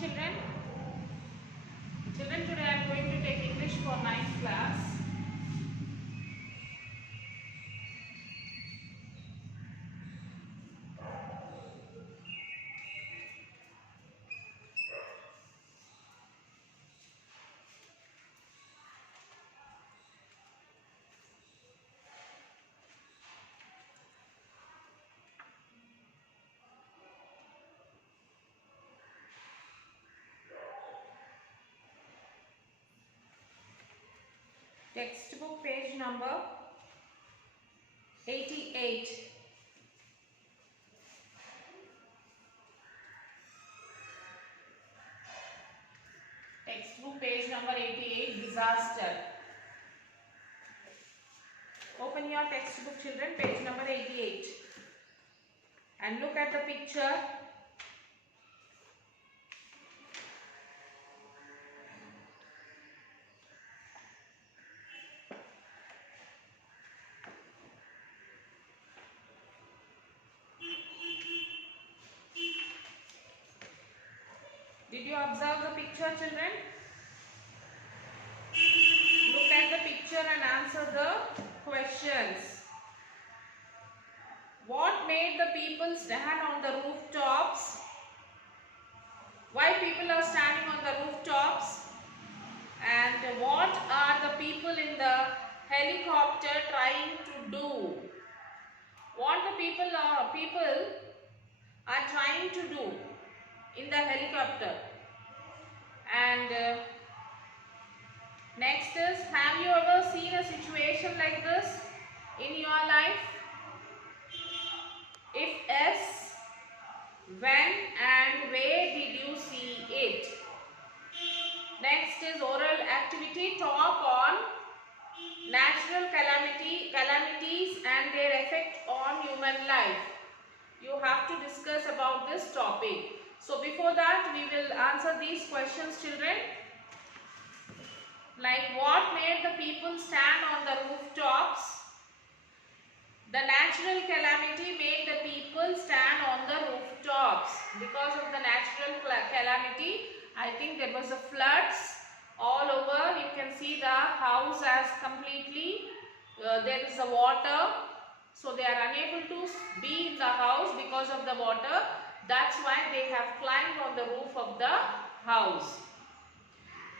children. Children, today I am going to take English for 9th class. Textbook page number 88. Textbook page number 88, disaster. Open your textbook, children, page number 88 and look at the picture. Did you observe the picture, children? Look at the picture and answer the questions. What made the people stand on the rooftops? Why people are standing on the rooftops? And what are the people in the helicopter trying to do? What the people are trying to do in the helicopter? And next is, have you ever seen a situation like this in your life? If yes, when and where did you see it? Next is oral activity. Talk on natural calamities and their effect on human life. You have to discuss about this topic. So before that, we will answer these questions, children. Like, what made the people stand on the rooftops? The natural calamity made the people stand on the rooftops. Because of the natural calamity, I think there was a floods all over. You can see the house as completely, there is a water. So they are unable to be in the house because of the water. That's why they have climbed on the roof of the house.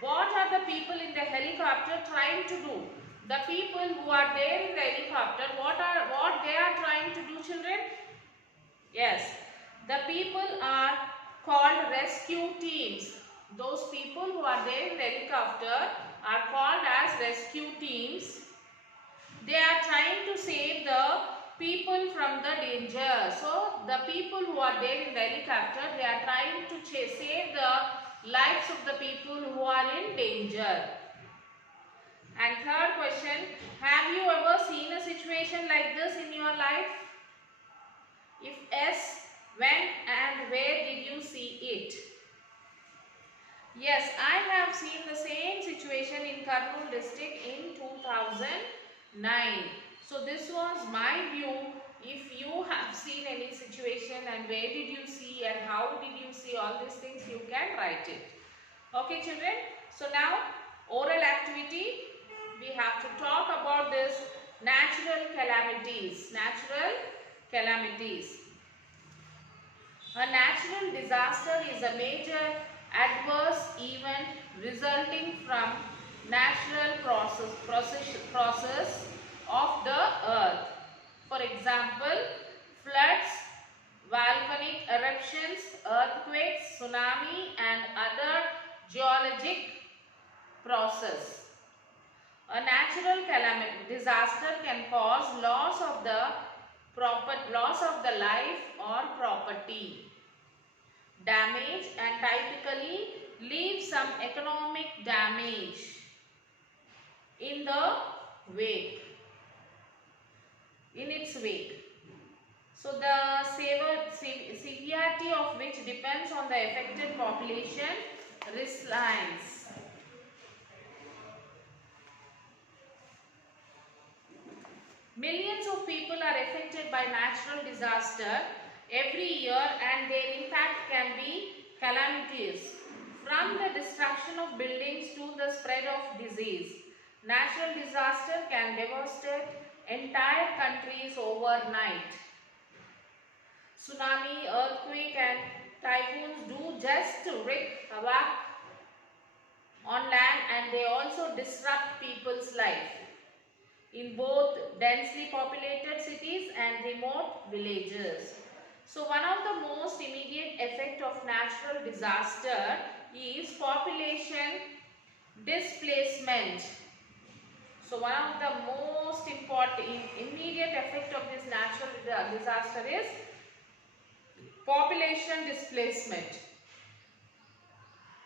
What are the people in the helicopter trying to do? The people who are there in the helicopter, what they are trying to do, children? Yes, the people are called rescue teams. Those people who are there in the helicopter are called as rescue teams. They are trying to save the people from the danger. So the people who are there in the helicopter, they are trying to save the lives of the people who are in danger. And third question, have you ever seen a situation like this in your life? If yes, when and where did you see it? Yes, I have seen the same situation in Kurnool district in 2009. So this was my view. If you have seen any situation and where did you see and how did you see all these things, you can write it. Okay, children. So now oral activity. We have to talk about this natural calamities. Natural calamities. A natural disaster is a major adverse event resulting from natural process of the earth. For example, floods, volcanic eruptions, earthquakes, tsunami and other geologic process. A natural disaster can cause loss of the life or property, damage, and typically leave some economic damage in its wake. So the severity of which depends on the affected population risk lines. Millions of people are affected by natural disaster every year and their impact can be calamitous. From the destruction of buildings to the spread of disease, natural disaster can devastate entire countries overnight. Tsunami, earthquake and typhoons do just wreak havoc on land, and they also disrupt people's life in both densely populated cities and remote villages. So one of the most immediate effect of natural disaster is population displacement. So one of the most important immediate effect of this natural disaster is population displacement.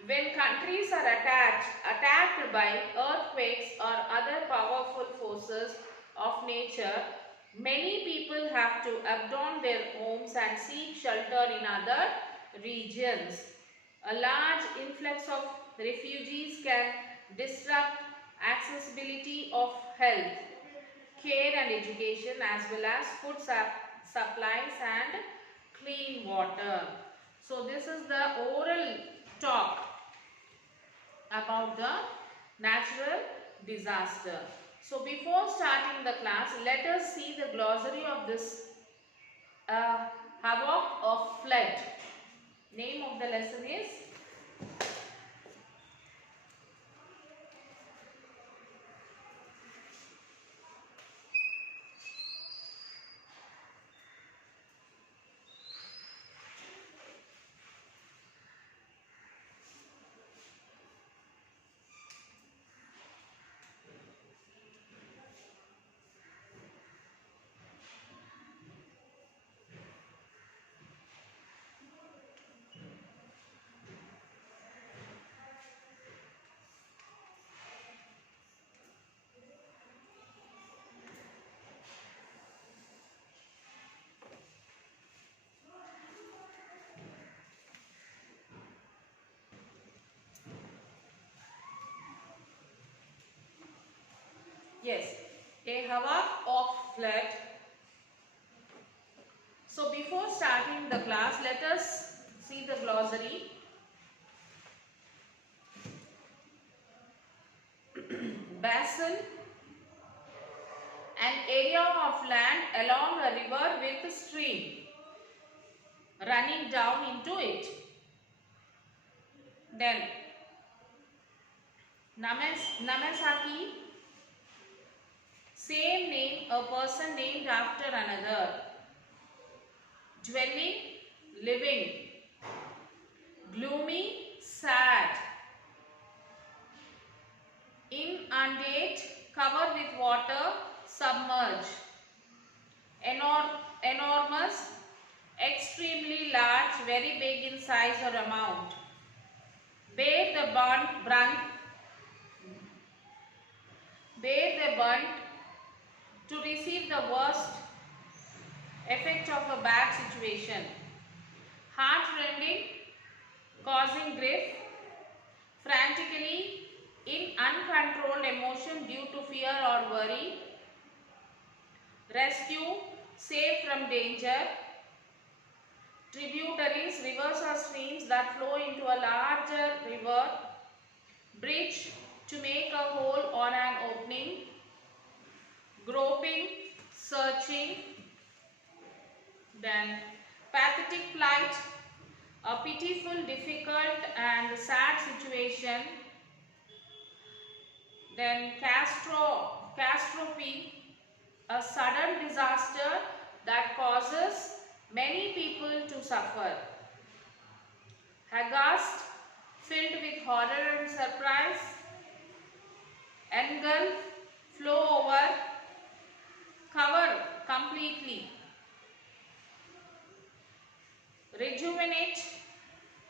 When countries are attacked by earthquakes or other powerful forces of nature, many people have to abandon their homes and seek shelter in other regions. A large influx of refugees can disrupt accessibility of health, care and education, as well as food supplies and clean water. So this is the oral talk about the natural disaster. So before starting the class, let us see the glossary of this havoc of flood. Name of the lesson is a havoc of flood. So before starting the class, let us see the glossary. Basin, an area of land along a river with a stream running down into it. Then Namasaki, same name, a person named after another. Dwelling, living. Gloomy, sad. Inundate, covered with water, submerge. Enormous, extremely large, very big in size or amount. Bear the brunt to receive the worst effect of a bad situation. Heart-rending, causing grief. Frantically, in uncontrolled emotion due to fear or worry. Rescue, save from danger. Tributaries, rivers or streams that flow into a larger river. Bridge, to make a hole or an opening. Groping, searching. Then pathetic plight, a pitiful, difficult and sad situation. Then catastrophe, a sudden disaster that causes many people to suffer. Aghast, filled with horror and surprise. Engulf, flow over, cover completely. Rejuvenate,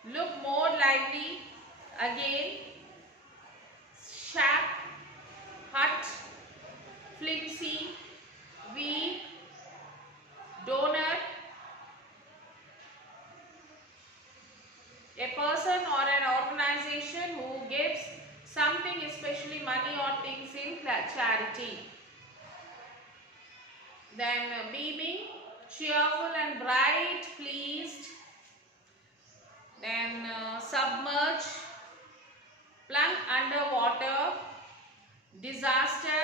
look more lively again. Shack, hut, flimsy, weak. Donor, a person or an organization who gives something, especially money or things, in charity. Then beaming, cheerful and bright, pleased. Then submerge, plunged underwater, disaster,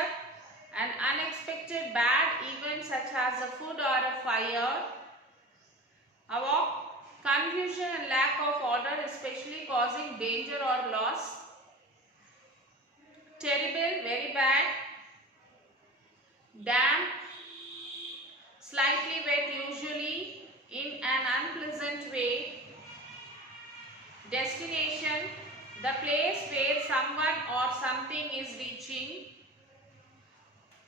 an unexpected bad event such as a flood or a fire, havoc, confusion and lack of order, especially causing danger or loss, terrible, very bad, damp, slightly wet, usually in an unpleasant way, destination, the place where someone or something is reaching,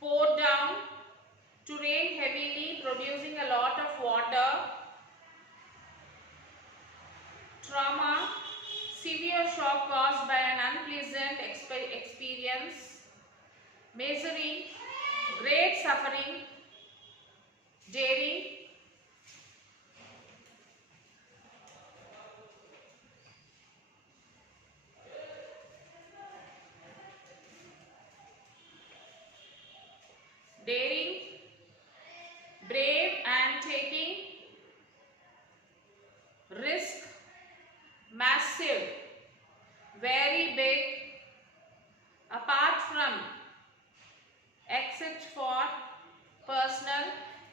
pour down, to rain heavily, producing a lot of water, trauma, severe shock caused by an unpleasant experience, misery, great suffering, daring, daring, brave and taking, risk, massive, very big, apart from, except for, personal,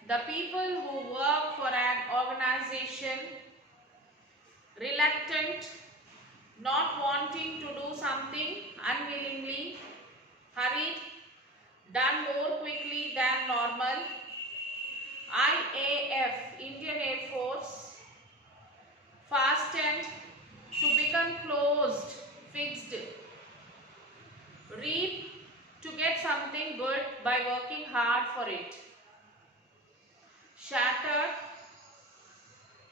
the people who work for an organization, reluctant, not wanting to do something, unwillingly, hurried, done more quickly than normal, IAF, Indian Air Force, fastened, to become closed, fixed, reap, to get something good by working hard for it, shattered,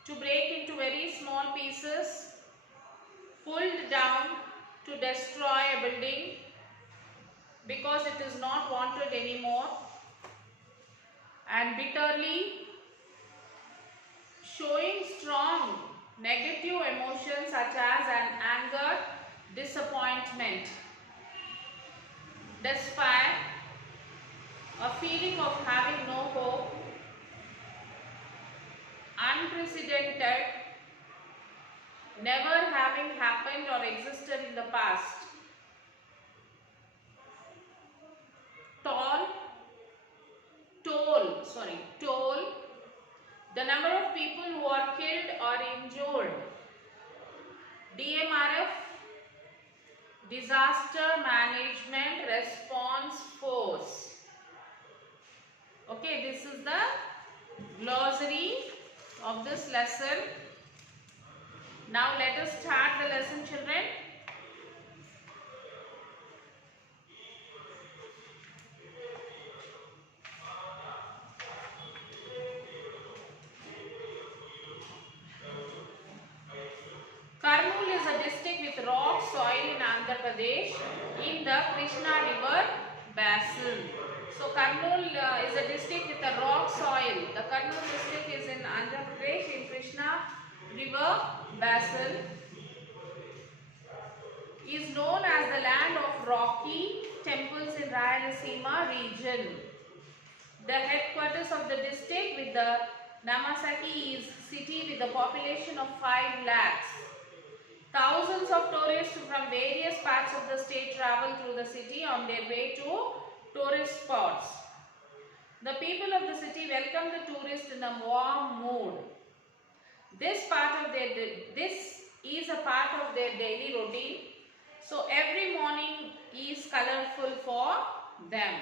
to break into very small pieces, pulled down, to destroy a building because it is not wanted anymore, and bitterly, showing strong negative emotions such as an anger, disappointment, despair, a feeling of having no hope, unprecedented, never having happened or existed in the past, toll, the number of people who are killed or injured, DMRF, Disaster Management Response Force. Okay, this is the glossary of this lesson. Now let us start the lesson, children. Kurnool is a district with rock soil in Andhra Pradesh in the Krishna River basin. So Kurnool is a district with a rock soil. The Kurnool district is in Andhra Pradesh in Krishna River basin. Is known as the land of rocky temples in Rayalaseema region. The headquarters of the district with the Namasaki is city with a population of 5 lakhs. Thousands of tourists from various parts of the state travel through the city on their way to tourist spots. The people of the city welcome the tourists in a warm mood. This is a part of their daily routine. So every morning is colorful for them.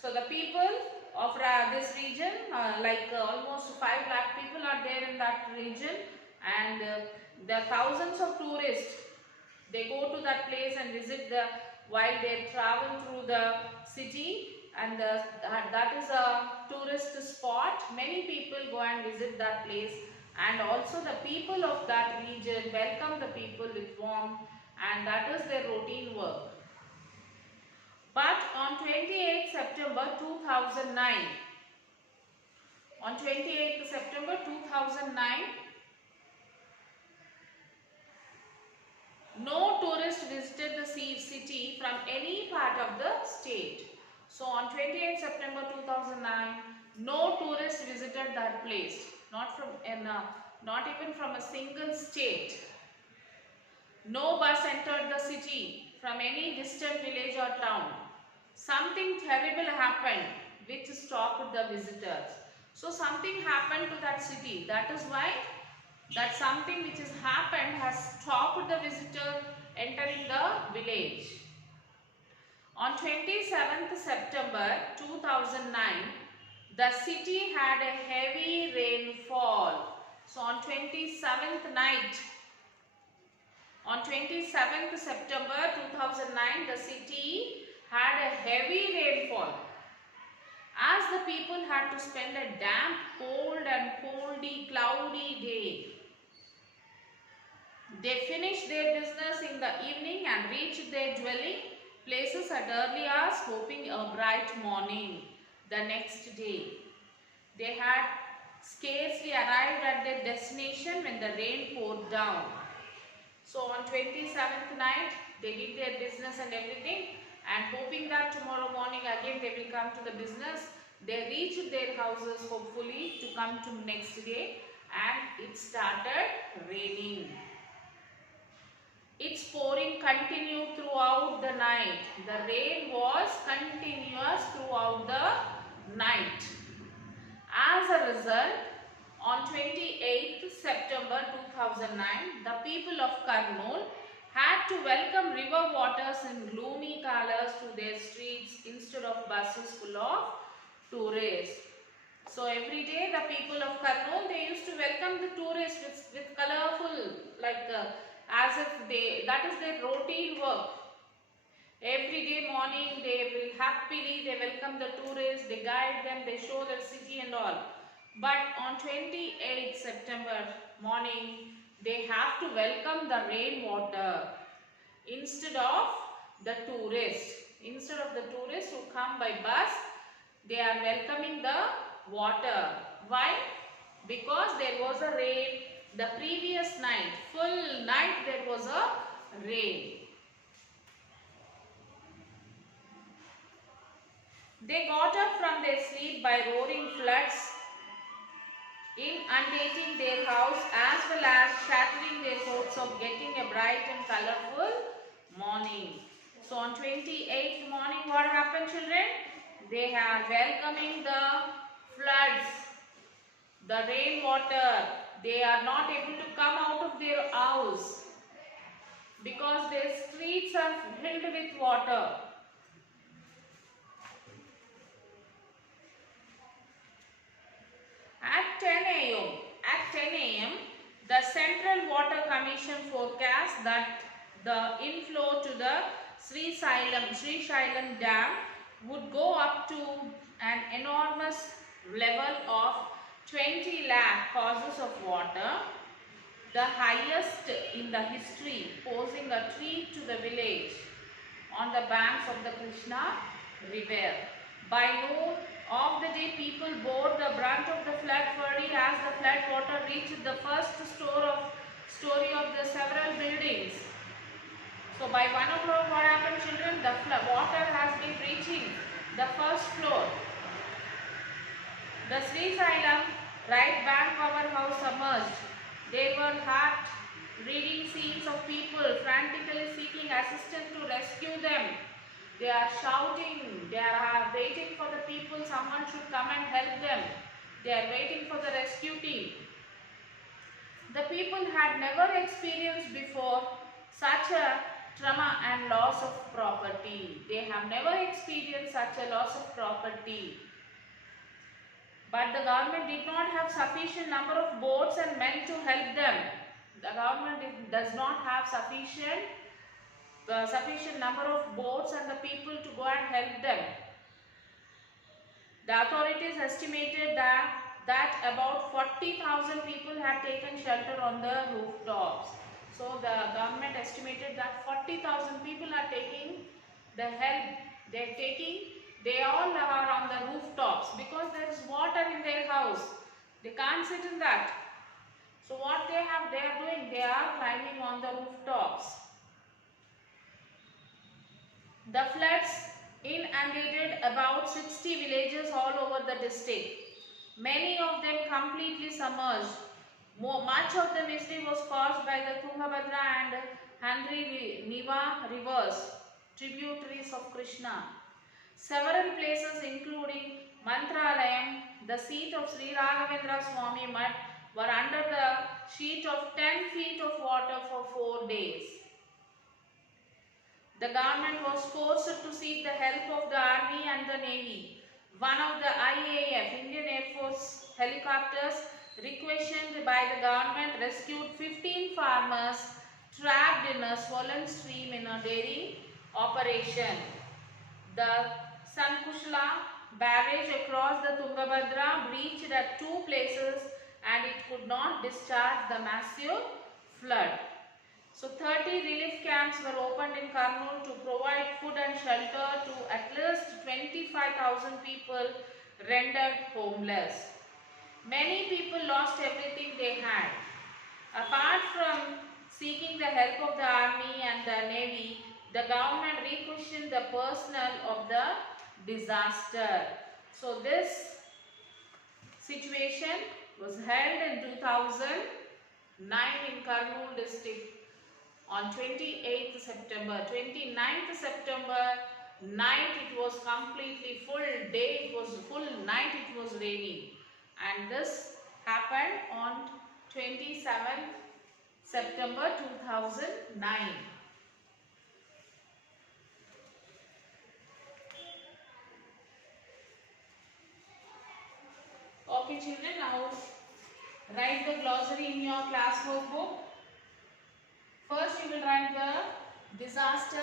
So the people of this region, almost 5 lakh people are there in that region, and the thousands of tourists, they go to that place and visit while they travel through the city, and that is a tourist spot. Many people go and visit that place, and also the people of that region welcome the people with warmth, and that is their routine work. But on 28th September 2009, on 28th September 2009, no tourist visited the city from any part of the state. So on 28th September 2009, no tourist visited that place, not even from a single state. No bus entered the city. from any distant village or town. Something terrible happened which stopped the visitors. So something happened to that city. That is why that something which has happened has stopped the visitor entering the village. On 27th September 2009, the city had a heavy rainfall. So on 27th night, on 27th September 2009, the city had a heavy rainfall. As the people had to spend a damp, cold and coldy, cloudy day. They finished their business in the evening and reached their dwelling places at early hours, hoping a bright morning the next day. They had scarcely arrived at their destination when the rain poured down. So on 27th night, they did their business and everything, and hoping that tomorrow morning again they will come to the business. They reached their houses hopefully to come to next day, and it started raining. Its pouring continued throughout the night. The rain was continuous throughout the night. As a result, on 28th September 2009, the people of Kurnool had to welcome river waters in gloomy colors to their streets instead of buses full of tourists. So every day the people of Kurnool, they used to welcome the tourists with colorful, as if that is their routine work. Every day morning they will happily, they welcome the tourists, they guide them, they show the city and all. But on 28th September morning, they have to welcome the rainwater instead of the tourists. Instead of the tourists who come by bus, they are welcoming the water. Why? Because there was a rain the previous night. Full night there was a rain. They got up from their sleep by roaring floods inundating their house as well as shattering their hopes of getting a bright and colorful morning. So on 28th morning, what happened, children? They are welcoming the floods, the rainwater. They are not able to come out of their house because their streets are filled with water. At 10 a.m., the Central Water Commission forecast that the inflow to the Sri Shailam Dam would go up to an enormous level of 20 lakh causes of water, the highest in the history, posing a threat to the village on the banks of the Krishna River. By noon of the day, people bore the brunt of the flood fury as the flood water reached the first story of the several buildings. So by 1 o'clock, what happened, children? The water has been reaching the first floor. The Sri Shailam right bank powerhouse submerged. There were heart-rending scenes of people frantically seeking assistance to rescue them. They are shouting, they are waiting for the people, someone should come and help them. They are waiting for the rescue team. The people had never experienced before such a trauma and loss of property. They have never experienced such a loss of property. But the government did not have sufficient number of boats and men to help them. The government does not have sufficient number of boats and the people to go and help them. The authorities estimated that about 40,000 people had taken shelter on the rooftops. So the government estimated that 40,000 people are taking the help. They all are on the rooftops because there is water in their house. They can't sit in that. So what they are doing, they are climbing on the rooftops. The floods inundated about 60 villages all over the district. Many of them completely submerged. Much of the misery was caused by the Tungabhadra and Niva rivers, tributaries of Krishna. Several places including Mantralayam, the seat of Sri Raghavendra Swami Mutt, were under the sheet of 10 feet of water for 4 days. The government was forced to seek the help of the army and the navy. One of the IAF, Indian Air Force helicopters, requisitioned by the government, rescued 15 farmers trapped in a swollen stream in a dairy operation. The Sankushla barrage across the Tungabhadra breached at 2 places and it could not discharge the massive flood. So 30 relief camps were opened in Kurnool to provide food and shelter to at least 25,000 people rendered homeless. Many people lost everything they had. Apart from seeking the help of the army and the navy, the government requisitioned the personnel of the disaster. So this situation was held in 2009 in Kurnool district on 28th September. 29th September night it was completely full, day it was full, night it was raining, and this happened on 27th September 2009. Okay children, now write the glossary in your class workbook. First you will write the disaster,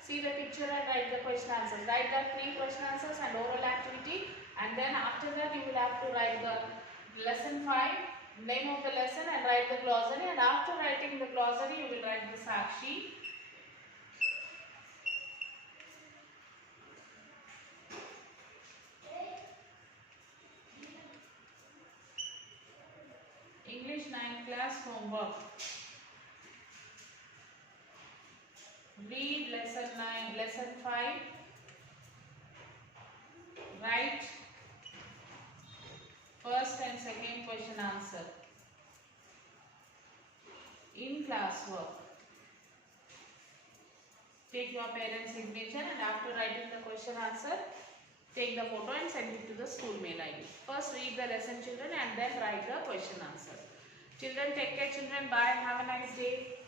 see the picture and write the question answers. Write the 3 question answers and oral activity, and then after that you will have to write the lesson 5, name of the lesson, and write the glossary, and after writing the glossary you will write the Sakshi. English 9th class homework. Read lesson 9, lesson 5. Write first and second question answer in class work. Take your parents' signature, and after writing the question answer, take the photo and send it to the school mail ID. First read the lesson children and then write the question answer. Children, take care children. Bye. Have a nice day.